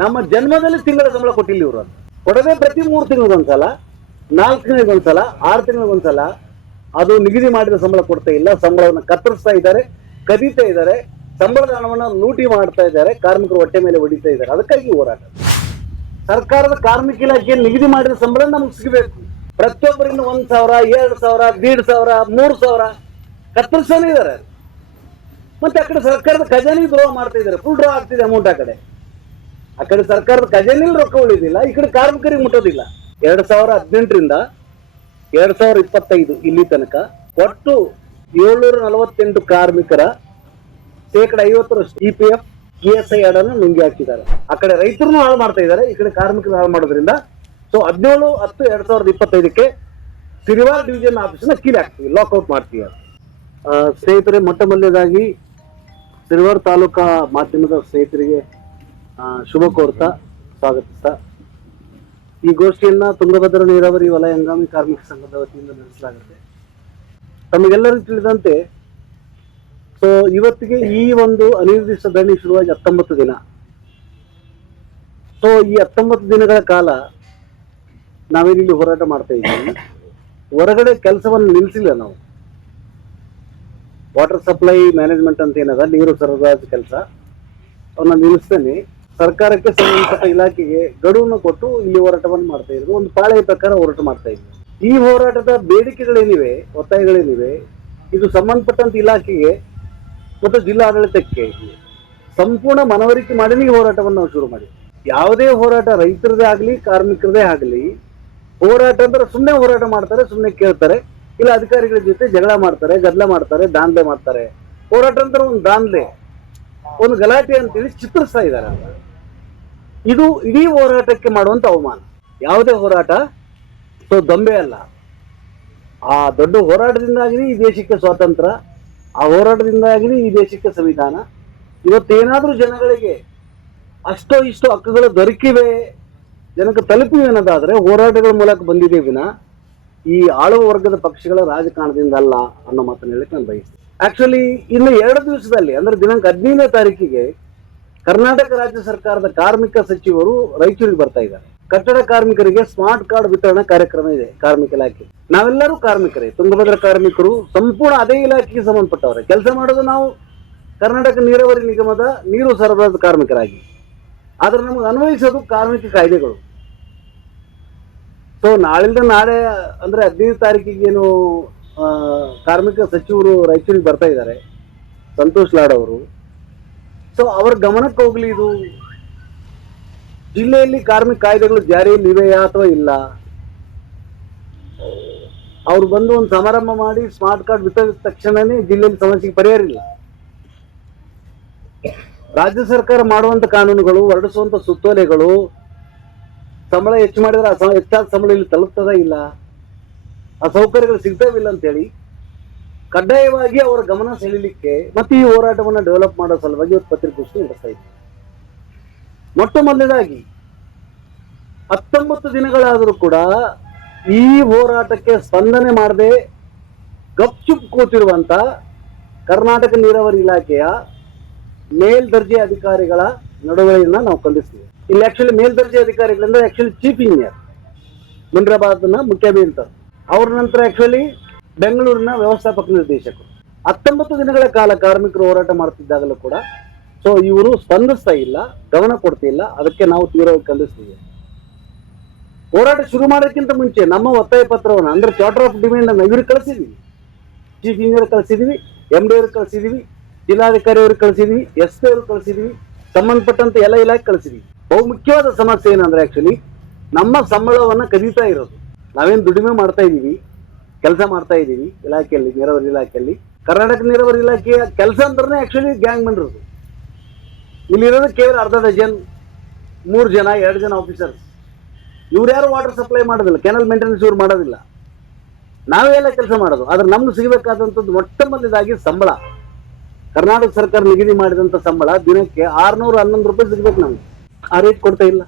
ನಮ್ಮ ಜನ್ಮದಲ್ಲಿ ತಿಂಗಳ ಸಂಬಳ ಕೊಟ್ಟಿಲ್ಲ ಇವರು. ಕೊಡದೆ ಪ್ರತಿ ಮೂರು ತಿಂಗಳಿಗೊಂದ್ಸಲ ನಾಲ್ಕು ತಿಂಗಳಿಗೊಂದ್ಸಲ ಆರು ತಿಂಗಳಿಗೊಂದ್ಸಲ ಅದು ನಿಗದಿ ಮಾಡಿದ ಸಂಬಳ ಕೊಡ್ತಾ ಇಲ್ಲ. ಸಂಬಳವನ್ನು ಕತ್ತರಿಸ್ತಾ ಇದ್ದಾರೆ, ಕದೀತಾ ಇದ್ದಾರೆ. ಸಂಬಳದ ಹಣವನ್ನು ಲೂಟಿ ಮಾಡ್ತಾ ಇದ್ದಾರೆ. ಕಾರ್ಮಿಕರು ಹೊಟ್ಟೆ ಮೇಲೆ ಹೊಡಿತಾ ಇದ್ದಾರೆ. ಅದಕ್ಕಾಗಿ ಹೋರಾಟ. ಸರ್ಕಾರದ ಕಾರ್ಮಿಕ ಇಲಾಖೆ ನಿಗದಿ ಮಾಡಿದ ಸಂಬಳ ನಮ್ಗೆ ಸಿಗಬೇಕು. ಪ್ರತಿಯೊಬ್ಬರಿಂದ ಒಂದ್ ಸಾವಿರ, ಎರಡು ಸಾವಿರ, ದೀಡ್ ಸಾವಿರ, ಮೂರು ಸಾವಿರ ಕತ್ತರಿಸ್ತಾನೆ ಇದ್ದಾರೆ. ಮತ್ತೆ ಆ ಕಡೆ ಸರ್ಕಾರದ ಖಜಾನೆ ದ್ರೋಹ ಮಾಡ್ತಾ ಇದ್ದಾರೆ. ಫುಲ್ ಡ್ರಾ ಆಗ್ತಿದೆ ಅಮೌಂಟ್ ಆ ಕಡೆ. ಆ ಕಡೆ ಸರ್ಕಾರದ ಖಜಾನೆಯಲ್ಲಿ ರೊಕ್ಕ ಉಳಿದಿಲ್ಲ, ಈ ಕಡೆ ಕಾರ್ಮಿಕರಿಗೆ ಮುಟ್ಟೋದಿಲ್ಲ. ಎರಡ್ ಸಾವಿರ ಹದಿನೆಂಟರಿಂದ ಎರಡ್ ಸಾವಿರ ಇಪ್ಪತ್ತೈದು ಇಲ್ಲಿ ತನಕ ಒಟ್ಟು ಏಳ್ನೂರ ನಲವತ್ತೆಂಟು ಕಾರ್ಮಿಕರ ಶೇಕಡ ಐವತ್ತರಷ್ಟು E P F, E S I ಅನ್ನು ನುಂಗಿ ಹಾಕಿದ್ದಾರೆ. ಆ ಕಡೆ ರೈತರನ್ನು ಹಾಳು ಮಾಡ್ತಾ ಇದ್ದಾರೆ, ಈ ಕಡೆ ಕಾರ್ಮಿಕರು ಹಾಳು ಮಾಡೋದ್ರಿಂದ. ಸೊ ಹದಿನೇಳು ಹತ್ತು ಎರಡ್ ಸಾವಿರದ ಇಪ್ಪತ್ತೈದಕ್ಕೆ ಸಿರಿವಾರ್ ಡಿವಿಷನ್ ಆಫೀಸ್ನ ಕೀಲಿ ಹಾಕ್ತೀವಿ ಲಾಕ್ಔಟ್ ಮಾಡ್ತೀವಿ ಸ್ನೇಹಿತರೆ, ಮೊಟ್ಟ ಮೊದಲನೇದಾಗಿ ಸಿರಿವಾರ್ ತಾಲೂಕಾ ಮಾಧ್ಯಮದ ಸ್ನೇಹಿತರಿಗೆ ಶುಭ ಕೋರ್ತಾ. ಸ್ವಾಗತಿಸ್ತಾ ಈ ಗೋಷ್ಠಿಯನ್ನ ತುಂಗಭದ್ರಾ ನೀರಾವರಿ ವಲಯ ಹಂಗಾಮಿ ಕಾರ್ಮಿಕ ಸಂಘದ ವತಿಯಿಂದ ನಡೆಸಲಾಗುತ್ತೆ. ತಮಗೆಲ್ಲರಿಗೂ ತಿಳಿದಂತೆ, ಸೊ, ಇವತ್ತಿಗೆ ಈ ಒಂದು ಅನಿರ್ದಿಷ್ಟ ಧರಣಿ ಶುರುವಾಗಿ ಹತ್ತೊಂಬತ್ತು ದಿನ. ಸೊ, ಈ ಹತ್ತೊಂಬತ್ತು ದಿನಗಳ ಕಾಲ ನಾವೇನಿಲ್ಲಿ ಹೋರಾಟ ಮಾಡ್ತಾ ಇದ್ದೀವಿ. ಹೊರಗಡೆ ಕೆಲಸವನ್ನು ನಿಲ್ಲಿಸಿಲ್ಲ ನಾವು. ವಾಟರ್ ಸಪ್ಲೈ ಮ್ಯಾನೇಜ್ಮೆಂಟ್ ಅಂತ ಏನದ, ನೀರು ಸರಬರಾಜು ಕೆಲಸ. ಅವನ್ನ ನಿಲ್ಲಿಸ್ತೇನೆ ಸರ್ಕಾರಕ್ಕೆ ಸಂಬಂಧಪಟ್ಟ ಇಲಾಖೆಗೆ ಗಡುವನ್ನು ಕೊಟ್ಟು ಇಲ್ಲಿ ಹೋರಾಟವನ್ನು ಮಾಡ್ತಾ ಇದ್ರು ಒಂದು ಪಾಳೆಯ ಪ್ರಕಾರ ಹೋರಾಟ ಮಾಡ್ತಾ ಇದ್ರು ಈ ಹೋರಾಟದ ಬೇಡಿಕೆಗಳೇನಿವೆ, ಒತ್ತಾಯಗಳೇನಿವೆ, ಇದು ಸಂಬಂಧಪಟ್ಟಂತ ಇಲಾಖೆಗೆ ಮತ್ತು ಜಿಲ್ಲಾಡಳಿತಕ್ಕೆ ಸಂಪೂರ್ಣ ಮನವರಿಕೆ ಮಾಡಿ ಈ ಹೋರಾಟವನ್ನು ನಾವು ಶುರು ಮಾಡಿ ಯಾವುದೇ ಹೋರಾಟ ರೈತರದೇ ಆಗಲಿ, ಕಾರ್ಮಿಕರದೇ ಆಗಲಿ, ಹೋರಾಟ ಅಂದ್ರೆ ಸುಮ್ಮನೆ ಹೋರಾಟ ಮಾಡ್ತಾರೆ ಸುಮ್ಮನೆ ಕೇಳ್ತಾರೆ. ಇಲ್ಲ, ಅಧಿಕಾರಿಗಳ ಜೊತೆ ಜಗಳ ಮಾಡ್ತಾರೆ, ಗದ್ದಲ ಮಾಡ್ತಾರೆ, ದಾಂಧಲೆ ಮಾಡ್ತಾರೆ. ಹೋರಾಟ ಅಂದ್ರೆ ಒಂದು ದಾಂಧಲೆ. ಒಂದು ಗಲಾಟೆ ಅಂತೇಳಿ ಚಿತ್ರಿಸ್ತಾ ಇದ್ದಾರೆ. ಇದು ಇಡೀ ಹೋರಾಟಕ್ಕೆ ಮಾಡುವಂತ ಅವಮಾನ. ಯಾವುದೇ ಹೋರಾಟ ಸೊ ದೊಂಬೆ ಅಲ್ಲ. ಆ ದೊಡ್ಡ ಹೋರಾಟದಿಂದಾಗಲಿ ಈ ದೇಶಕ್ಕೆ ಸ್ವಾತಂತ್ರ್ಯ, ಆ ಹೋರಾಟದಿಂದಾಗಲಿ ಈ ದೇಶಕ್ಕೆ ಸಂವಿಧಾನ. ಇವತ್ತೇನಾದ್ರೂ ಜನಗಳಿಗೆ ಅಷ್ಟೋ ಇಷ್ಟೋ ಹಕ್ಕುಗಳು ದೊರಕಿವೆ, ಜನಕ್ಕೆ ತಲುಪಿವೆ ಅನ್ನೋದಾದ್ರೆ ಹೋರಾಟಗಳ ಮೂಲಕ ಬಂದಿದೆ ವಿನ ಈ ಆಳುವ ವರ್ಗದ ಪಕ್ಷಗಳ ರಾಜಕಾರಣದಿಂದ ಅಲ್ಲ ಅನ್ನೋ ಮಾತನ್ನ ಹೇಳಕ್ಕೆ ನಾನು ಬಯಸ್ತೀನಿ. ಆಕ್ಚುಲಿ ಇನ್ನು ಎರಡು ದಿವಸದಲ್ಲಿ, ಅಂದ್ರೆ ದಿನಾಂಕ ಹದಿನೈದನೇ ತಾರೀಕಿಗೆ ಕರ್ನಾಟಕ ರಾಜ್ಯ ಸರ್ಕಾರದ ಕಾರ್ಮಿಕ ಸಚಿವರು ರಾಯಚೂರಿಗೆ ಬರ್ತಾ ಇದ್ದಾರೆ. ಕಟ್ಟಡ ಕಾರ್ಮಿಕರಿಗೆ ಸ್ಮಾರ್ಟ್ ಕಾರ್ಡ್ ವಿತರಣಾ ಕಾರ್ಯಕ್ರಮ ಇದೆ, ಕಾರ್ಮಿಕ ಇಲಾಖೆ. ನಾವೆಲ್ಲರೂ ಕಾರ್ಮಿಕರೇ, ತುಂಗಭದ್ರಾ ಕಾರ್ಮಿಕರು, ಸಂಪೂರ್ಣ ಅದೇ ಇಲಾಖೆಗೆ ಸಂಬಂಧಪಟ್ಟವರೇ. ಕೆಲಸ ಮಾಡೋದು ನಾವು ಕರ್ನಾಟಕ ನೀರಾವರಿ ನಿಗಮದ ನೀರು ಸರಬರಾಜು ಕಾರ್ಮಿಕರಾಗಿ. ಆದ್ರೆ ನಮಗೆ ಅನ್ವಯಿಸೋದು ಕಾರ್ಮಿಕ ಕಾಯ್ದೆಗಳು. ಸೊ ನಾಳಿಂದ ನಾಳೆ ಅಂದ್ರೆ ಹದಿನೈದು ತಾರೀಕಿಗೇನು ಏನು ಕಾರ್ಮಿಕ ಸಚಿವರು ರಾಯಚೂರಿಗೆ ಬರ್ತಾ ಇದ್ದಾರೆ. ಸಂತೋಷ್ ಲಾಡ್ ಅವರು. ಸೊ ಅವ್ರ ಗಮನಕ್ಕೆ ಹೋಗ್ಲಿ ಇದು. ಜಿಲ್ಲೆಯಲ್ಲಿ ಕಾರ್ಮಿಕ ಕಾಯ್ದೆಗಳು ಜಾರಿಯಲ್ಲಿ ಇವೆಯಾ ಅಥವಾ ಇಲ್ಲ? ಅವ್ರು ಬಂದು ಒಂದು ಸಮಾರಂಭ ಮಾಡಿ ಸ್ಮಾರ್ಟ್ ಕಾರ್ಡ್ ವಿತರಿಸಿದ ತಕ್ಷಣನೇ ಜಿಲ್ಲೆಯಲ್ಲಿ ಸಮಸ್ಯೆಗೆ ಪರಿಹಾರ ಇಲ್ಲ. ರಾಜ್ಯ ಸರ್ಕಾರ ಮಾಡುವಂತ ಕಾನೂನುಗಳು, ಹೊರಡಿಸುವಂತ ಸುತ್ತೋಲೆಗಳು, ಸಂಬಳ ಹೆಚ್ಚು ಮಾಡಿದ್ರೆ ಹೆಚ್ಚಾದ ಸಂಬಳ ಇಲ್ಲಿ ತಲುಪ್ತದ ಇಲ್ಲ? ಆ ಸೌಕರ್ಯಗಳು ಸಿಗ್ತಾವಿಲ್ಲ ಅಂತೇಳಿ. ಕಡ್ಡಾಯವಾಗಿ ಅವರ ಗಮನ ಸೆಳೀಲಿಕ್ಕೆ ಮತ್ತೆ ಈ ಹೋರಾಟವನ್ನು ಡೆವಲಪ್ ಮಾಡೋ ಸಲುವಾಗಿ ಇವತ್ತು ಪತ್ರಿಕೋಷ್ಠಿ ನಡೆಸ್ತಾ ಇದೆ. ಮೊಟ್ಟ ಮೊದಲನೇದಾಗಿ, ಹತ್ತೊಂಬತ್ತು ದಿನಗಳಾದರೂ ಕೂಡ ಈ ಹೋರಾಟಕ್ಕೆ ಸ್ಪಂದನೆ ಮಾಡದೆ ಗಪ್ಚುಪ್ ಕೂತಿರುವಂತ ಕರ್ನಾಟಕ ನೀರಾವರಿ ಇಲಾಖೆಯ ಮೇಲ್ದರ್ಜೆ ಅಧಿಕಾರಿಗಳ ನಡವಳಿಕೆಯನ್ನ ನಾವು ಖಂಡಿಸ್ತೀವಿ. ಇಲ್ಲಿ ಆಕ್ಚುಲಿ ಮೇಲ್ದರ್ಜೆ ಅಧಿಕಾರಿಗಳಂದ್ರೆ ಆಕ್ಚುಲಿ ಚೀಫ್ ಇಂಜಿನಿಯರ್ ಮುನ್ರಾಬಾದ್ನ ಮುಖ್ಯ ಅಭಿಯಂತರ ಅವ್ರ ನಂತರ ಆಕ್ಚುಲಿ ಬೆಂಗಳೂರಿನ ವ್ಯವಸ್ಥಾಪಕ ನಿರ್ದೇಶಕರು. ಹತ್ತೊಂಬತ್ತು ದಿನಗಳ ಕಾಲ ಕಾರ್ಮಿಕರು ಹೋರಾಟ ಮಾಡ್ತಿದ್ದಾಗಲೂ ಕೂಡ, ಸೊ ಇವರು ಸ್ಪಂದಿಸ್ತಾ ಇಲ್ಲ, ಗಮನ ಕೊಡ್ತಿಲ್ಲ ಅದಕ್ಕೆ ನಾವು ತೀವ್ರವಾಗಿ ಖಂಡಿಸ್ತೀವಿ. ಹೋರಾಟ ಶುರು ಮಾಡೋಕ್ಕಿಂತ ಮುಂಚೆ ನಮ್ಮ ಒತ್ತಾಯ ಪತ್ರವನ್ನು ಅಂದ್ರೆ ಚಾರ್ಟರ್ ಆಫ್ ಡಿಮ್ಯಾಂಡ್ ಅನ್ನು ಇವ್ರಿಗೆ ಕಳಿಸಿದ್ವಿ. ಚೀಫ್ ಇಂಜಿನಿಯರ್ ಕಳಿಸಿದ್ವಿ ಎಂ ಡಿ ಅವ್ರಿಗೆ ಕಳಿಸಿದ್ವಿ ಜಿಲ್ಲಾಧಿಕಾರಿ ಅವ್ರಿಗೆ ಕಳಿಸಿದ್ವಿ ಎಸ್ ಪಿ ಅವ್ರಿಗೆ ಕಳಿಸಿದ್ವಿ, ಸಂಬಂಧಪಟ್ಟಂತ ಎಲ್ಲ ಇಲಾಖೆ ಕಳಿಸಿದ್ವಿ. ಬಹು ಮುಖ್ಯವಾದ ಸಮಸ್ಯೆ ಏನಂದ್ರೆ ಆಕ್ಚುಲಿ ನಮ್ಮ ಸಂಬಳವನ್ನು ಕದೀತಾ ಇರೋದು. ನಾವೇನು ದುಡಿಮೆ ಮಾಡ್ತಾ ಇದೀವಿ ಕೆಲಸ ಮಾಡ್ತಾ ಇದ್ದೀವಿ ಇಲಾಖೆಯಲ್ಲಿ, ನೀರಾವರಿ ಇಲಾಖೆಯಲ್ಲಿ. ಕರ್ನಾಟಕ ನೀರಾವರಿ ಇಲಾಖೆಯ ಕೆಲಸ ಅಂದ್ರೆ ಆಕ್ಚುಲಿ ಗ್ಯಾಂಗ್ ಮಂಡ್ರದು ಇಲ್ಲಿರೋದು ಕೇವಲ ಅರ್ಧ ಡಜನ್ ಮೂರು ಜನ, ಎರಡು ಜನ ಆಫೀಸರ್ಸ್ ಇವ್ರು ಯಾರು ವಾಟರ್ ಸಪ್ಲೈ ಮಾಡೋದಿಲ್ಲ ಕೆನಲ್ ಮೇಂಟೆನೆನ್ಸ್ ಇವ್ರು ಮಾಡೋದಿಲ್ಲ. ನಾವೇ ಎಲ್ಲ ಕೆಲಸ ಮಾಡೋದು. ಆದ್ರೆ ನಮ್ಗೆ ಸಿಗಬೇಕಾದಂಥದ್ದು ಮೊಟ್ಟ ಮೊದಲಿದಾಗಿ ಸಂಬಳ. ಕರ್ನಾಟಕ ಸರ್ಕಾರ ನಿಗದಿ ಮಾಡಿದಂಥ ಸಂಬಳ ದಿನಕ್ಕೆ ಆರ್ನೂರ ಹನ್ನೊಂದು ರೂಪಾಯಿ ಸಿಗ್ಬೇಕು ನಮ್ಗೆ. ಆ ರೇಟ್ ಕೊಡ್ತಾ ಇಲ್ಲ.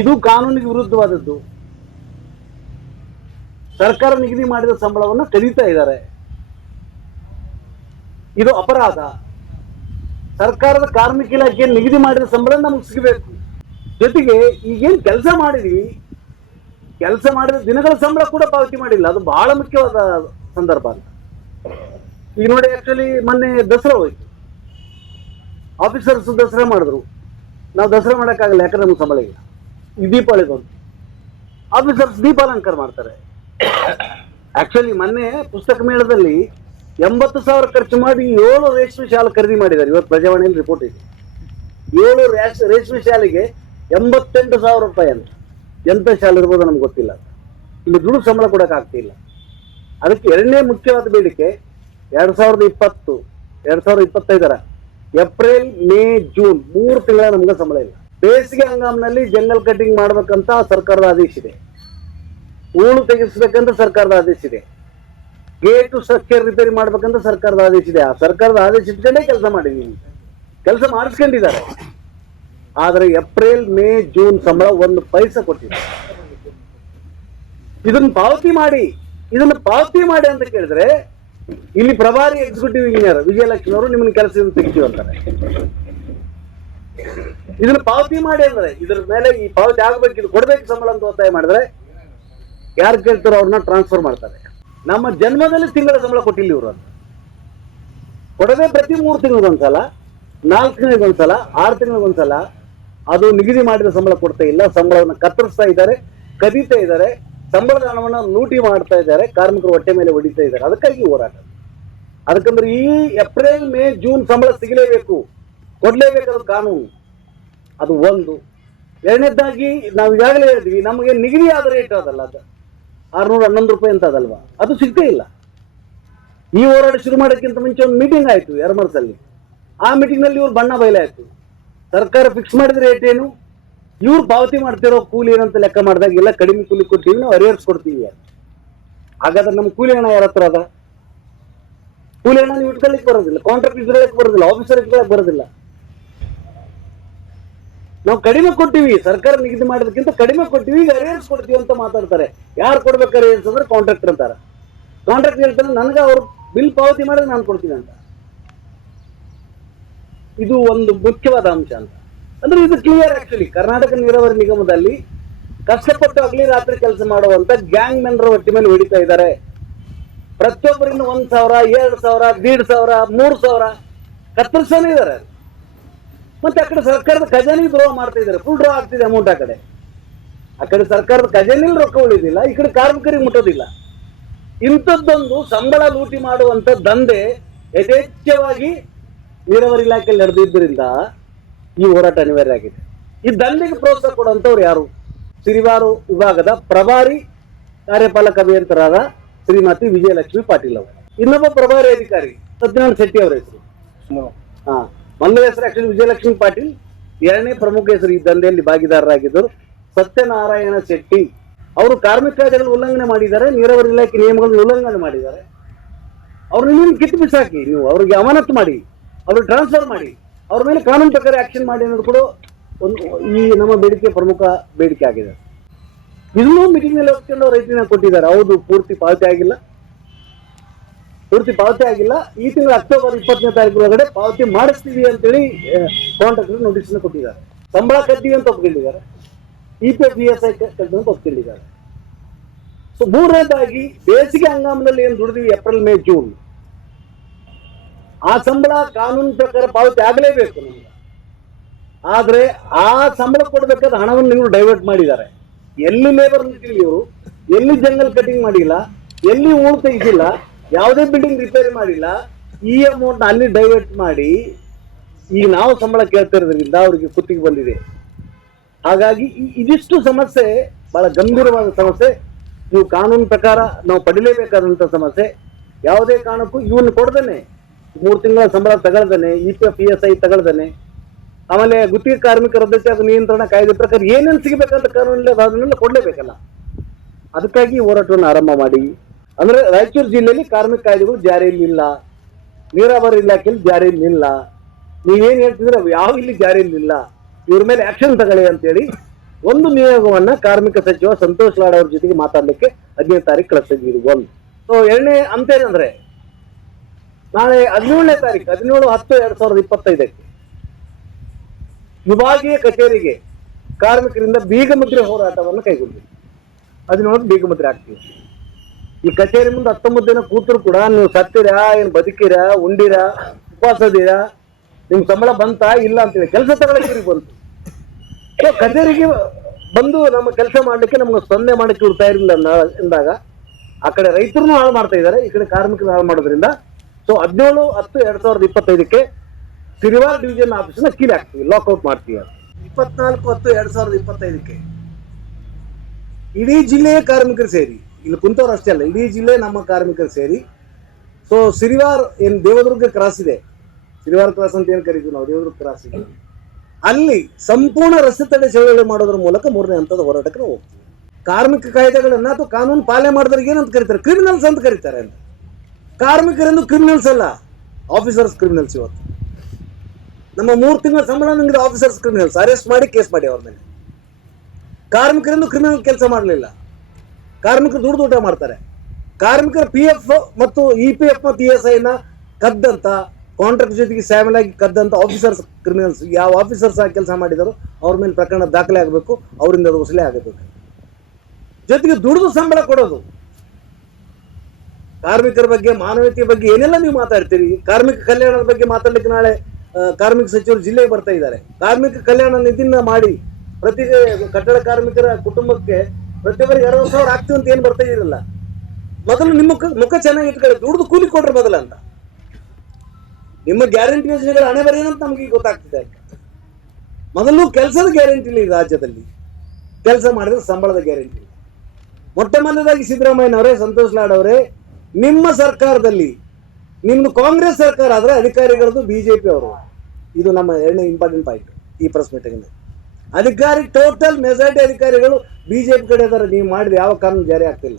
ಇದು ಕಾನೂನಿಗೆ ವಿರುದ್ಧವಾದದ್ದು. ಸರ್ಕಾರ ನಿಗದಿ ಮಾಡಿದ ಸಂಬಳವನ್ನು ಕದೀತಾ ಇದ್ದಾರೆ. ಇದು ಅಪರಾಧ. ಸರ್ಕಾರದ ಕಾರ್ಮಿಕ ಇಲಾಖೆ ನಿಗದಿ ಮಾಡಿದ ಸಂಬಳ ನಮಗೆ ಸಿಗಬೇಕು. ಜೊತೆಗೆ ಈಗೇನು ಕೆಲಸ ಮಾಡಿದೀವಿ ಕೆಲಸ ಮಾಡಿದ ದಿನಗಳ ಸಂಬಳ ಕೂಡ ಪಾವತಿ ಮಾಡಿಲ್ಲ. ಅದು ಬಹಳ ಮುಖ್ಯವಾದ ಸಂದರ್ಭ ಅಂತ. ಈಗ ನೋಡಿ ಆಕ್ಚುಲಿ ಮೊನ್ನೆ ದಸರಾ ಹೋಯ್ತು. ಆಫೀಸರ್ಸ್ ದಸರಾ ಮಾಡಿದ್ರು. ನಾವು ದಸರಾ ಮಾಡೋಕ್ಕಾಗಲ್ಲ, ಯಾಕಂದ್ರೆ ನಮ್ಗೆ ಸಂಬಳ ಇಲ್ಲ. ಈ ದೀಪಾವಳಿ ಬಂತು. ಆಫೀಸರ್ಸ್ ದೀಪಾಲಂಕಾರ ಮಾಡ್ತಾರೆ. ಆಕ್ಚುಲಿ ಮೊನ್ನೆ ಪುಸ್ತಕ ಮೇಳದಲ್ಲಿ ಎಂಬತ್ತು ಸಾವಿರ ಖರ್ಚು ಮಾಡಿ ಏಳು ರೇಷ್ಮೆ ಶಾಲೆ ಖರೀದಿ ಮಾಡಿದ್ದಾರೆ. ಇವತ್ತು ಪ್ರಜಾವಾಣಿಯಲ್ಲಿ ರಿಪೋರ್ಟ್ ಇದೆ. ಏಳು ರೇಷ್- ರೇಷ್ಮೆ ಶಾಲೆಗೆ ಎಂಬತ್ತೆಂಟು ಸಾವಿರ ರೂಪಾಯಿ ಅಂತ. ಎಂಥ ಶಾಲೆ ಇರ್ಬೋದು ನಮ್ಗೆ ಗೊತ್ತಿಲ್ಲ. ಇಲ್ಲಿ ದುಡ್ಡು ಸಂಬಳ ಕೊಡೋಕ್ಕಾಗ್ತಿಲ್ಲ ಅದಕ್ಕೆ ಎರಡನೇ ಮುಖ್ಯವಾದ ಬೇಡಿಕೆ ಎರಡ್ ಸಾವಿರದ ಇಪ್ಪತ್ತು, ಎರಡ್ ಸಾವಿರದ ಇಪ್ಪತ್ತೈದರ ಏಪ್ರಿಲ್, ಮೇ, ಜೂನ್ ಮೂರು ತಿಂಗಳ ನಮ್ಗೆ ಸಂಬಳ ಇಲ್ಲ. ಬೇಸಿಗೆ ಹಂಗಾಮಿನಲ್ಲಿ ಜಂಗಲ್ ಕಟಿಂಗ್ ಮಾಡ್ಬೇಕಂತ ಸರ್ಕಾರದ ಆದೇಶ ಇದೆ. ಹೂಳು ತೆಗೆಸ್ಬೇಕಂತ ಸರ್ಕಾರದ ಆದೇಶ ಇದೆ. ಗೇಟು ಸ್ಟ್ರಕ್ಚರ್ ರಿಪೇರಿ ಮಾಡ್ಬೇಕಂತ ಸರ್ಕಾರದ ಆದೇಶ ಇದೆ. ಆ ಸರ್ಕಾರದ ಆದೇಶ ಇಟ್ಕೊಂಡೇ ಕೆಲಸ ಮಾಡಿದೀವಿ ಕೆಲಸ ಮಾಡಿಸ್ಕೊಂಡಿದ್ದಾರೆ. ಆದ್ರೆ ಏಪ್ರಿಲ್, ಮೇ, ಜೂನ್ ಸಂಬಳ ಒಂದು ಪೈಸೆ ಕೊಟ್ಟಿದೆ ಇದನ್ನ ಪಾವತಿ ಮಾಡಿ. ಇದನ್ನ ಪಾವತಿ ಮಾಡಿ ಅಂತ ಕೇಳಿದ್ರೆ ಇಲ್ಲಿ ಪ್ರಭಾರಿ ಎಕ್ಸಿಕ್ಯೂಟಿವ್ ಇಂಜಿನಿಯರ್ ವಿಜಯಲಕ್ಷ್ಮಿ ಅವರು ನಿಮ್ಮನ್ನ ಕೆಲಸದಿಂದ ತೆಗಿತೀವಿ ಅಂತಾರೆ. ಇದನ್ನ ಪಾವತಿ ಮಾಡಿ ಅಂದ್ರೆ ಇದ್ರ ಮೇಲೆ ಈ ಪಾವತಿ ಆಗ್ಬೇಕು, ಇದು ಕೊಡ್ಬೇಕು ಸಂಬಳ ಅಂತ ಒತ್ತಾಯ ಮಾಡಿದ್ರೆ ಯಾರು ಕೇಳ್ತಾರೋ ಅವ್ರನ್ನ ಟ್ರಾನ್ಸ್ಫರ್ ಮಾಡ್ತಾರೆ. ನಮ್ಮ ಜನ್ಮದಲ್ಲಿ ತಿಂಗಳ ಸಂಬಳ ಕೊಟ್ಟಿಲ್ಲ ಇವರು ಅಂತ. ಕೊಡದೆ ಪ್ರತಿ ಮೂರು ತಿಂಗಳಿಗೊಂದ್ಸಲ ನಾಲ್ಕು ತಿಂಗಳಿಗೊಂದ್ಸಲ ಆರು ತಿಂಗಳಿಗೊಂದ್ಸಲ ಅದು ನಿಗದಿ ಮಾಡಿದ ಸಂಬಳ ಕೊಡ್ತಾ ಇಲ್ಲ. ಸಂಬಳವನ್ನು ಕತ್ತರಿಸ್ತಾ ಇದ್ದಾರೆ, ಕದೀತಾ ಇದ್ದಾರೆ. ಸಂಬಳದ ಹಣವನ್ನು ಲೂಟಿ ಮಾಡ್ತಾ ಇದ್ದಾರೆ. ಕಾರ್ಮಿಕರು ಹೊಟ್ಟೆ ಮೇಲೆ ಹೊಡಿತಾ ಇದ್ದಾರೆ. ಅದಕ್ಕಾಗಿ ಹೋರಾಟ. ಅದಕ್ಕಂದ್ರೆ ಈ ಏಪ್ರಿಲ್, ಮೇ, ಜೂನ್ ಸಂಬಳ ಸಿಗಲೇಬೇಕು. ಕೊಡ್ಲೇಬೇಕಾದ ಕಾನೂನು. ಅದು ಒಂದು. ಎರಡನೇದಾಗಿ ನಾವು ಈಗಾಗಲೇ ಹೇಳಿದ್ವಿ, ನಮಗೆ ನಿಗದಿ ಆದ ರೇಟ್ ಅದಲ್ಲ ಅದು. ಆರ್ನೂರ ಹನ್ನೊಂದು ರೂಪಾಯಿ ಅಂತ ಅದಲ್ವಾ? ಅದು ಸಿಗ್ತೇ ಇಲ್ಲ. ಈ ಹೋರಾಟ ಶುರು ಮಾಡೋಕ್ಕಿಂತ ಮುಂಚೆ ಒಂದು ಮೀಟಿಂಗ್ ಆಯಿತು ಎರಮರ್ಸಲ್ಲಿ. ಆ ಮೀಟಿಂಗ್ನಲ್ಲಿ ಇವ್ರು ಬಣ್ಣ ಬಯಲಾಯಿತು. ಸರ್ಕಾರ ಫಿಕ್ಸ್ ಮಾಡಿದ ರೇಟ್ ಏನು ಇವ್ರು ಪಾವತಿ ಮಾಡ್ತಿರೋ ಕೂಲಿ ಏನಂತ ಲೆಕ್ಕ ಮಾಡಿದಾಗ ಎಲ್ಲ ಕಡಿಮೆ ಕೂಲಿ ಕೊಡ್ತೀವಿ, ನಾವು ಅರಿಯರ್ಸ್ ಕೊಡ್ತೀವಿ. ಅಂತ. ಹಾಗಾದ್ರೆ ನಮ್ಮ ಕೂಲಿ ಹಣ ಯಾರ ಹತ್ರ ಅದ? ಕೂಲಿ ಹಣ ನೀವು ಇಟ್ಕೊಳ್ಳಿಕ್ ಬರೋದಿಲ್ಲ ಕಾಂಟ್ರಾಕ್ಟ್ ಇಟ್ಕೊಳ್ಳಕ್ ಬರೋದಿಲ್ಲ ಆಫೀಸರ್ ಇಟ್ಕೊಳ್ಳಕ್ ಬರೋದಿಲ್ಲ. ನಾವು ಕಡಿಮೆ ಕೊಟ್ಟಿವಿ, ಸರ್ಕಾರ ನಿಗದಿ ಮಾಡೋದಕ್ಕಿಂತ ಕಡಿಮೆ ಕೊಟ್ಟಿವಿ, ಈಗ ಅರೇಂಜ್ ಕೊಡ್ತೀವಿ ಅಂತ ಮಾತಾಡ್ತಾರೆ. ಯಾರು ಕೊಡ್ಬೇಕು ಅರೇನ್ಸ್ ಅಂದ್ರೆ ಕಾಂಟ್ರಾಕ್ಟರ್ ಅಂತಾರೆ. ಕಾಂಟ್ರಾಕ್ಟ್ ಹೇಳ್ತಾರೆ, ನನಗೆ ಅವ್ರು ಬಿಲ್ ಪಾವತಿ ಮಾಡಿದ್ರೆ ನಾನು ಕೊಡ್ತೀನಿ ಅಂತ. ಇದು ಒಂದು ಮುಖ್ಯವಾದ ಅಂಶ ಅಂತ. ಅಂದ್ರೆ ಇದು ಕ್ಲಿಯರ್ ಆಕ್ಚುಲಿ ಕರ್ನಾಟಕ ನೀರಾವರಿ ನಿಗಮದಲ್ಲಿ ಕಷ್ಟಪಟ್ಟು ಅಗ್ಲಿ ರಾತ್ರಿ ಕೆಲಸ ಮಾಡುವಂತ ಗ್ಯಾಂಗ್ ಮೆನ್ರ ಒಟ್ಟಿ ಮೇಲೆ ಹೊಡಿತಾ ಇದ್ದಾರೆ. ಪ್ರತಿಯೊಬ್ಬರಿಂದ ಒಂದ್ ಸಾವಿರ, ಎರಡು ಸಾವಿರ, ದೀಡ್ ಸಾವಿರ, ಮೂರು ಸಾವಿರ ಕತ್ತರಿಸ್ತಾನೆ ಇದ್ದಾರೆ. ಮತ್ತೆ ಆ ಕಡೆ ಸರ್ಕಾರದ ಖಜಾನೆ ದ್ರೋಹ ಮಾಡ್ತಾ ಇದ್ದಾರೆ. ಫುಲ್ ಡ್ರಾ ಆಗ್ತಿದೆ ಅಮೌಂಟ್ ಆ ಕಡೆ. ಆ ಕಡೆ ಸರ್ಕಾರದ ಖಜಾನೆಯಲ್ಲಿ ರೊಕ್ಕ ಉಳಿದಿಲ್ಲ ಈ ಕಡೆ ಕಾರ್ಮಿಕರಿಗೆ ಮುಟ್ಟೋದಿಲ್ಲ. ಇಂಥದ್ದೊಂದು ಸಂಬಳ ಲೂಟಿ ಮಾಡುವಂತ ದಂಧೆ ಯಥೇಚ್ಛವಾಗಿ ನೀರಾವರಿ ಇಲಾಖೆಯಲ್ಲಿ ನಡೆದಿದ್ದರಿಂದ ಈ ಹೋರಾಟ ಅನಿವಾರ್ಯ ಆಗಿದೆ. ಈ ದಂಧೆಗೆ ಪ್ರೋತ್ಸಾಹ ಕೊಡುವಂತವ್ರು ಯಾರು? ಸಿರಿವಾರು ವಿಭಾಗದ ಪ್ರಭಾರಿ ಕಾರ್ಯಪಾಲಕ ಅಭಿಯಂತರಾದ ಶ್ರೀಮತಿ ವಿಜಯಲಕ್ಷ್ಮಿ ಪಾಟೀಲ್ ಅವರು. ಇನ್ನೊಬ್ಬ ಪ್ರಭಾರಿ ಅಧಿಕಾರಿ ಸತ್ಯನಾರಾಯಣ ಶೆಟ್ಟಿ ಅವರ ಹೆಸರು. ಹಾ. ಮೊದಲ ಹೆಸರು ಆಕ್ಚುಲಿ ವಿಜಯಲಕ್ಷ್ಮಿ ಪಾಟೀಲ್, ಎರಡನೇ ಪ್ರಮುಖ ಹೆಸರು ಈ ದಂಧೆಯಲ್ಲಿ ಭಾಗಿದಾರರಾಗಿದ್ದರು ಸತ್ಯನಾರಾಯಣ ಶೆಟ್ಟಿ. ಅವರು ಕಾರ್ಮಿಕ ಕಾಯ್ದೆಗಳು ಉಲ್ಲಂಘನೆ ಮಾಡಿದ್ದಾರೆ, ನೀರಾವರಿ ಇಲಾಖೆ ನಿಯಮಗಳನ್ನು ಉಲ್ಲಂಘನೆ ಮಾಡಿದ್ದಾರೆ. ಅವ್ರನ್ನ ಕಿತ್ತು ಬಿಸಾಕಿ, ನೀವು ಅವ್ರಿಗೆ ಅಮಾನತು ಮಾಡಿ ಅವ್ರಿಗೆ ಟ್ರಾನ್ಸ್ಫರ್ ಮಾಡಿ, ಅವ್ರ ಮೇಲೆ ಕಾನೂನು ಪ್ರಕಾರ ಆಕ್ಷನ್ ಮಾಡಿ ಅನ್ನೋದು ಕೂಡ ಒಂದು ಈ ನಮ್ಮ ಬೇಡಿಕೆ, ಪ್ರಮುಖ ಬೇಡಿಕೆ ಆಗಿದೆ. ಇನ್ನೂ ಮೀಟಿಂಗ್ನಲ್ಲಿ ಹೊತ್ಕೊಂಡು ಅವ್ರು ರೈತನ ಕೊಟ್ಟಿದ್ದಾರೆ. ಹೌದು, ಪೂರ್ತಿ ಪಾವತಿ ಆಗಿಲ್ಲ. ಪೂರ್ತಿ ಪಾವತಿ ಆಗಿಲ್ಲ. ಈ ತಿಂಗಳ ಅಕ್ಟೋಬರ್ ಇಪ್ಪತ್ತನೇ ತಾರೀಕು ಒಳಗಡೆ ಪಾವತಿ ಮಾಡಿಸ್ತೀವಿ ಅಂತೇಳಿ ಕಾಂಟ್ರಾಕ್ಟರ್ ನೋಟಿಸ್ ಕೊಟ್ಟಿದ್ದಾರೆ. ಸಂಬಳ ಕಟ್ಟಿವಿ ಅಂತ ಒಪ್ಕೊಂಡಿದ್ದಾರೆ. E P F S I ಕಟ್ಟಿದ್ರು ಅಂತ ಒಪ್ಕೊಂಡಿದ್ದಾರೆ. ಸೊ ಮೂರನೇದಾಗಿ, ಬೇಸಿಗೆ ಹಂಗಾಮದಲ್ಲಿ ಏನು ದುಡಿದ್ವಿ? ಏಪ್ರಿಲ್ ಮೇ ಜೂನ್ ಆ ಸಂಬಳ ಕಾನೂನು ಪ್ರಕಾರ ಪಾವತಿ ಆಗಲೇಬೇಕು ನಮ್ಗೆ. ಆದ್ರೆ ಆ ಸಂಬಳ ಕೊಡಬೇಕಾದ ಹಣವನ್ನು ಇವರು ಡೈವರ್ಟ್ ಮಾಡಿದ್ದಾರೆ. ಎಲ್ಲಿ ಲೇಬರ್ ಇವರು? ಎಲ್ಲಿ ಜಂಗಲ್ ಕಟಿಂಗ್ ಮಾಡಿಲ್ಲ? ಎಲ್ಲಿ ಊರು ತೆಗಿಸಿಲ್ಲ ಯಾವುದೇ ಬಿಲ್ಡಿಂಗ್ ರಿಪೇರಿ ಮಾಡಿಲ್ಲ, ಈ ಅಮೌಂಟ್ ಅಲ್ಲಿ ಡೈವರ್ಟ್ ಮಾಡಿ, ಈಗ ನಾವು ಸಂಬಳ ಕೇಳ್ತಿರೋದ್ರಿಂದ ಅವ್ರಿಗೆ ಕುತ್ತಿಗೆ ಬಂದಿದೆ. ಹಾಗಾಗಿ ಇದಿಷ್ಟು ಸಮಸ್ಯೆ ಬಹಳ ಗಂಭೀರವಾದ ಸಮಸ್ಯೆ. ನೀವು ಕಾನೂನು ಪ್ರಕಾರ ನಾವು ಪಡಿಲೇಬೇಕಾದಂತ ಸಮಸ್ಯೆ. ಯಾವುದೇ ಕಾರಣಕ್ಕೂ ಇವನ್ ಕೊಡ್ದೇನೆ. ಮೂರು ತಿಂಗಳ ಸಂಬಳ ತಗೊಳ್ದೇನೆ E P F E S I ತಗೊಳ್ದೇನೆ. ಆಮೇಲೆ ಗುತ್ತಿಗೆ ಕಾರ್ಮಿಕರ ರದ್ದತಿ ಅದು ನಿಯಂತ್ರಣ ಕಾಯ್ದೆ ಪ್ರಕಾರ ಏನೇನು ಸಿಗಬೇಕಂತ ಕಾನೂನಿಲ್ಲ ಅದನ್ನೆಲ್ಲ ಕೊಡಲೇಬೇಕಲ್ಲ. ಅದಕ್ಕಾಗಿ ಹೋರಾಟವನ್ನು ಆರಂಭ ಮಾಡಿ. ಅಂದ್ರೆ ರಾಯಚೂರು ಜಿಲ್ಲೆಯಲ್ಲಿ ಕಾರ್ಮಿಕ ಕಾಯ್ದೆಗಳು ಜಾರಿಯಲ್ಲಿ ಇಲ್ಲ ನೀರಾವರಿ ಇಲಾಖೆಯಲ್ಲಿ ಜಾರಿಯಲ್ಲಿ ಇಲ್ಲ ನೀವೇನ್ ಹೇಳ್ತಿದ್ರೆ ಯಾವ ಇಲ್ಲಿ ಜಾರಿಯಲ್ಲಿ ಇಲ್ಲ ಇವ್ರ ಮೇಲೆ ಆಕ್ಷನ್ ತಗೊಳ್ಳಿ ಅಂತೇಳಿ ಒಂದು ನಿಯೋಗವನ್ನ ಕಾರ್ಮಿಕ ಸಚಿವ ಸಂತೋಷ್ ಲಾಡ್ ಅವ್ರ ಜೊತೆಗೆ ಮಾತಾಡ್ಲಿಕ್ಕೆ ಹದಿನೈದು ತಾರೀಕು ಕಳಿಸಿದ್ವಿ ಒಂದು. ಸೊ ಎರಡನೇ ಅಂತ ಏನಂದ್ರೆ, ನಾಳೆ ಹದಿನೇಳನೇ ತಾರೀಕು ಹದಿನೇಳು ಹತ್ತು ಎರಡ್ ಸಾವಿರದ ಇಪ್ಪತ್ತೈದಕ್ಕೆ ವಿಭಾಗೀಯ ಕಚೇರಿಗೆ ಕಾರ್ಮಿಕರಿಂದ ಬೀಗಮುದ್ರೆ ಹೋರಾಟವನ್ನು ಕೈಗೊಂಡಿದೆ. ಹದಿನೇಳು ಬೀಗಮುದ್ರೆ ಆಗ್ತೀವಿ ಈ ಕಚೇರಿ ಮುಂದೆ ಹತ್ತೊಂಬತ್ತು ದಿನ ಕೂತರು ಕೂಡ ನೀವು ಸತ್ತಿರಾ, ಏನ್ ಬದುಕಿರಾ, ಉಂಡಿರಾ, ಉಪವಾಸದಿರಾ, ನಿಮ್ ಸಂಬಳ ಬಂತಾ ಇಲ್ಲ ಅಂತೇಳಿ ಕೆಲಸ ತಗೊಳಕ್ಕೆ ಬಂತು. ಕಚೇರಿಗೆ ಬಂದು ನಮ್ಮ ಕೆಲಸ ಮಾಡ್ಲಿಕ್ಕೆ ನಮ್ಗೆ ಸ್ಪಂದನೆ ಮಾಡಕ್ಕೆ ಇವ್ರು ತಯಾರಿಲ್ಲ ಎಂದಾಗ ಆ ಕಡೆ ರೈತರನ್ನು ಹಾಳು ಮಾಡ್ತಾ ಇದ್ದಾರೆ, ಈ ಕಡೆ ಕಾರ್ಮಿಕರು ಹಾಳು ಮಾಡೋದ್ರಿಂದ. ಸೊ ಹದಿನೇಳು ಹತ್ತು ಎರಡ್ ಸಾವಿರದ ಇಪ್ಪತ್ತೈದಕ್ಕೆ ಸಿರಿವಾರ್ ಡಿವಿಷನ್ನ ಕೀಲ್ ಹಾಕ್ತೀವಿ ಲಾಕ್ಔಟ್ ಮಾಡ್ತೀವಿ ಇಪ್ಪತ್ನಾಲ್ಕು ಹತ್ತು ಎರಡ್ ಸಾವಿರದ ಇಪ್ಪತ್ತೈದಕ್ಕೆ ಇಡೀ ಜಿಲ್ಲೆಯ ಕಾರ್ಮಿಕರು ಸೇರಿ ಇಲ್ಲಿ ಕುಂತವ್ರು ಅಷ್ಟೇ ಅಲ್ಲ, ಇಡೀ ಜಿಲ್ಲೆ ನಮ್ಮ ಕಾರ್ಮಿಕರು ಸೇರಿ. ಸೊ ಸಿರಿವಾರ್ ಏನ್ ದೇವದುರ್ಗ ಕ್ರಾಸ್ ಇದೆ. ಸಿರಿವಾರ್ ಕ್ರಾಸ್ ಅಂತ ಏನ್ ಕರಿತೀವಿ ನಾವು? ದೇವದುರ್ಗ ಕ್ರಾಸ್ ಇದೆ. ಅಲ್ಲಿ ಸಂಪೂರ್ಣ ರಸ್ತೆ ತಡೆ ಚಳವಳಿ ಮಾಡೋದ್ರ ಮೂಲಕ ಮೂರನೇ ಹಂತದ ಹೋರಾಟಕ್ಕೆ ನಾವು ಹೋಗ್ತೀವಿ. ಕಾರ್ಮಿಕ ಕಾಯ್ದೆಗಳನ್ನ ಅಥವಾ ಕಾನೂನು ಪಾಲನೆ ಮಾಡಿದ್ರೆ ಏನಂತ ಕರೀತಾರೆ? ಕ್ರಿಮಿನಲ್ಸ್ ಅಂತ ಕರೀತಾರೆ ಅಂತ. ಕಾರ್ಮಿಕರೆಂದು ಕ್ರಿಮಿನಲ್ಸ್ ಅಲ್ಲ ಆಫೀಸರ್ಸ್ ಕ್ರಿಮಿನಲ್ಸ್ ಇವತ್ತು. ನಮ್ಮ ಮೂರು ತಿಂಗಳ ಸಂಬಳ ನಿಮಗೆ ಆಫೀಸರ್ಸ್ ಕ್ರಿಮಿನಲ್ಸ್ ಅರೆಸ್ಟ್ ಮಾಡಿ ಕೇಸ್ ಮಾಡಿ ಅವ್ರ ಮೇಲೆ. ಕಾರ್ಮಿಕರೆಂದು ಕ್ರಿಮಿನಲ್ ಕೆಲಸ ಮಾಡಲಿಲ್ಲ. ಕಾರ್ಮಿಕರು ದುಡ್ಡು ಊಟ ಮಾಡ್ತಾರೆ. ಕಾರ್ಮಿಕರು ಪಿ ಎಫ್ ಮತ್ತು ಇ ಪಿ ಎಫ್ ಮತ್ತು ಇ ಎಸ್ ಐನ ಕದ್ದಂತ ಕಾಂಟ್ರಾಕ್ಟ್ ಜೊತೆಗೆ ಸ್ಯಾಮಲ್ ಆಗಿ ಕದ್ದಂತ ಆಫೀಸರ್ಸ್ ಕ್ರಿಮಿನಲ್ಸ್ ಯಾವ ಆಫೀಸರ್ಸ್ ಆಗಿ ಕೆಲಸ ಮಾಡಿದಾರೋ ಅವ್ರ ಮೇಲೆ ಪ್ರಕರಣ ದಾಖಲೆ ಆಗಬೇಕು, ಅವರಿಂದ ಅದು ವಸೂಲಿ ಆಗಬೇಕು. ಜೊತೆಗೆ ದುಡಿದು ಸಂಬಳ ಕೊಡೋದು. ಕಾರ್ಮಿಕರ ಬಗ್ಗೆ, ಮಾನವೀಯತೆಯ ಬಗ್ಗೆ ಏನೆಲ್ಲ ನೀವು ಮಾತಾಡ್ತೀರಿ? ಕಾರ್ಮಿಕ ಕಲ್ಯಾಣದ ಬಗ್ಗೆ ಮಾತಾಡ್ಲಿಕ್ಕೆ ನಾಳೆ ಕಾರ್ಮಿಕ ಸಚಿವರು ಜಿಲ್ಲೆಗೆ ಬರ್ತಾ ಇದ್ದಾರೆ. ಕಾರ್ಮಿಕ ಕಲ್ಯಾಣ ನಿಧಿನ ಮಾಡಿ, ಪ್ರತಿ ಕಟ್ಟಡ ಕಾರ್ಮಿಕರ ಕುಟುಂಬಕ್ಕೆ ಪ್ರತಿಯೊಬ್ಬರಿಗೆ ಎರಡು ಸಾವಿರ ಆಗ್ತೀವಿ ಅಂತ ಏನು ಬರ್ತಾ ಇದ್ದಿರಲ್ಲ ಮೊದಲು ನಿಮ್ಮ ಮುಖ ಚೆನ್ನಾಗಿ ಇಟ್ಕೊಳ್ಳಿ, ದುಡ್ದು ಕೂಲಿ ಕೊಡ್ರಿ ಮೊದಲ ಅಂತ. ನಿಮ್ಮ ಗ್ಯಾರಂಟಿ ಯೋಜನೆಗಳ ಹಣೆ ಬರೇನಂತ ನಮಗೆ ಗೊತ್ತಾಗ್ತಿದೆ. ಮೊದಲು ಕೆಲಸದ ಗ್ಯಾರಂಟಿ ಇಲ್ಲ ಈ ರಾಜ್ಯದಲ್ಲಿ. ಕೆಲಸ ಮಾಡಿದ್ರೆ ಸಂಬಳದ ಗ್ಯಾರಂಟಿ ಇಲ್ಲ. ಮೊಟ್ಟ ಮೊದಲದಾಗಿ ಸಿದ್ದರಾಮಯ್ಯನವರೇ, ಸಂತೋಷ್ ಲಾಡ್ ಅವರೇ, ನಿಮ್ಮ ಸರ್ಕಾರದಲ್ಲಿ, ನಿಮ್ಮ ಕಾಂಗ್ರೆಸ್ ಸರ್ಕಾರ ಆದರೆ ಅಧಿಕಾರಿಗಳದ್ದು ಬಿಜೆಪಿ ಅವರು. ಇದು ನಮ್ಮ ಎರಡನೇ ಇಂಪಾರ್ಟೆಂಟ್ ಪಾಯಿಂಟ್ ಈ ಪ್ರೆಸ್ ಮೀಟಿಂಗ್ ಅಧಿಕಾರಿ ಟೋಟಲ್ ಮೆಜಾರಿಟಿ ಅಧಿಕಾರಿಗಳು ಬಿಜೆಪಿ ಕಡೆ ಅದರ, ನೀವು ಮಾಡಿದ ಯಾವ ಕಾನೂನು ಜಾರಿ ಆಗ್ತಿಲ್ಲ.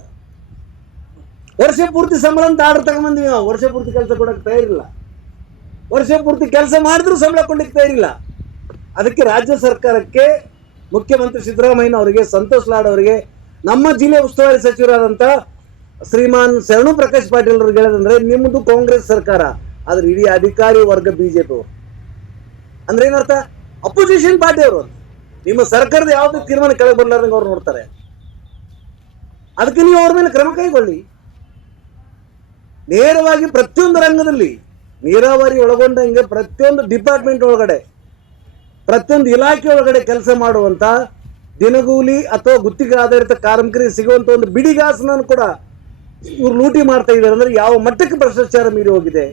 ವರ್ಷ ಪೂರ್ತಿ ಸಂಬಳ ಅಂತ ಆರ್ಡರ್ ತಗೊಂಬಂದ್ವಿ ನಾವು, ವರ್ಷ ಪೂರ್ತಿ ಕೆಲಸ ಕೊಡಕ್ಕೆ ತಯಾರಿಲ್ಲ. ವರ್ಷ ಪೂರ್ತಿ ಕೆಲಸ ಮಾಡಿದ್ರು ಸಂಬಳ ಕೊಡ್ಲಿಕ್ಕೆ ತಯಾರಿಲ್ಲ. ಅದಕ್ಕೆ ರಾಜ್ಯ ಸರ್ಕಾರಕ್ಕೆ ಮುಖ್ಯಮಂತ್ರಿ ಸಿದ್ದರಾಮಯ್ಯ ಅವರಿಗೆ, ಸಂತೋಷ್ ಲಾಡ್ ಅವರಿಗೆ, ನಮ್ಮ ಜಿಲ್ಲೆ ಉಸ್ತುವಾರಿ ಸಚಿವರಾದಂಥ ಶ್ರೀಮಾನ್ ಶರಣು ಪ್ರಕಾಶ್ ಪಾಟೀಲ್ ಅವ್ರಿಗೆ ಹೇಳೋದಂದ್ರೆ ನಿಮ್ಮದು ಕಾಂಗ್ರೆಸ್ ಸರ್ಕಾರ, ಆದ್ರೆ ಇಡೀ ಅಧಿಕಾರಿ ವರ್ಗ ಬಿಜೆಪಿ ಅವರು. ಅಂದ್ರೆ ಏನರ್ಥ? ಅಪೋಸಿಷನ್ ಪಾರ್ಟಿ ಅವರು ನಿಮ್ಮ ಸರ್ಕಾರದ ಯಾವುದೇ ತೀರ್ಮಾನ ಕೆಳಗೆ ಬರ್ಲಾರ್ದಂಗೆ ಅವ್ರು ನೋಡ್ತಾರೆ. ಅದಕ್ಕೆ ನೀವು ಅವ್ರ ಮೇಲೆ ಕ್ರಮ ಕೈಗೊಳ್ಳಿ. ನೇರವಾಗಿ ಪ್ರತಿಯೊಂದು ರಂಗದಲ್ಲಿ, ನೀರಾವರಿ ಒಳಗೊಂಡಂಗೆ ಪ್ರತಿಯೊಂದು ಡಿಪಾರ್ಟ್ಮೆಂಟ್ ಒಳಗಡೆ, ಪ್ರತಿಯೊಂದು ಇಲಾಖೆ ಒಳಗಡೆ ಕೆಲಸ ಮಾಡುವಂತ ದಿನಗೂಲಿ ಅಥವಾ ಗುತ್ತಿಗೆ ಆಧಾರಿತ ಕಾರ್ಮಿಕರಿಗೆ ಸಿಗುವಂತ ಒಂದು ಬಿಡಿಗಾಸನ ಕೂಡ ಇವ್ರು ಲೂಟಿ ಮಾಡ್ತಾ ಇದ್ದಾರೆ. ಅಂದ್ರೆ ಯಾವ ಮಟ್ಟಕ್ಕೆ ಭ್ರಷ್ಟಾಚಾರ ಮೀರಿ ಹೋಗಿದೆ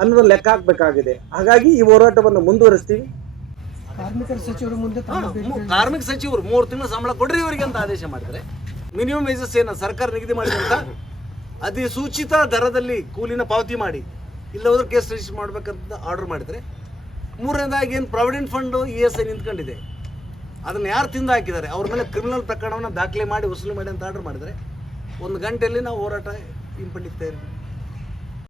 ಅನ್ನೋದನ್ನ ಲೆಕ್ಕ ಹಾಕ್ಬೇಕಾಗಿದೆ. ಹಾಗಾಗಿ ಈ ಹೋರಾಟವನ್ನು ಮುಂದುವರಿಸ್ತೀವಿ. ಕಾರ್ಮಿಕರ ಸಚಿವರ ಮುಂದೆ ಕಾರ್ಮಿಕ ಸಚಿವರು ಮೂರು ತಿಂಗಳ ಸಂಬಳ ಕೊಡ್ರಿ ಇವರಿಗೆ ಅಂತ ಆದೇಶ ಮಾಡಿದ್ರೆ ಮಿನಿಮಮ್ ವೇಜಸ್ ಏನ ಸರ್ಕಾರ ನಿಗದಿ ಮಾಡಿದಂತ ಅಧಿಸೂಚಿತ ದರದಲ್ಲಿ ಕೂಲಿನ ಪಾವತಿ ಮಾಡಿ. ಇಲ್ಲ ಹೋದ್ರೆ ಕೇಸ್ ರಿಜಿಸ್ಟರ್ ಮಾಡ್ಬೇಕಂತ ಆರ್ಡರ್ ಮಾಡಿದ್ರೆ. ಮೂರನೇದಾಗಿ ಏನು provident fund E S I ನಿಂತ್ಕೊಂಡಿದೆ. ಅದನ್ನು ಯಾರು ತಿಂದು ಹಾಕಿದ್ದಾರೆ? ಅವ್ರ ಮೇಲೆ ಕ್ರಿಮಿನಲ್ ಪ್ರಕರಣವನ್ನು ದಾಖಲೆ ಮಾಡಿ ವಸೂಲಿ ಮಾಡಿ ಅಂತ ಆರ್ಡರ್ ಮಾಡಿದರೆ ಒಂದು ಗಂಟೆಯಲ್ಲಿ ನಾವು ಹೋರಾಟ ಹಿಂಪಡಿತಾ ಇದ್ದೀವಿ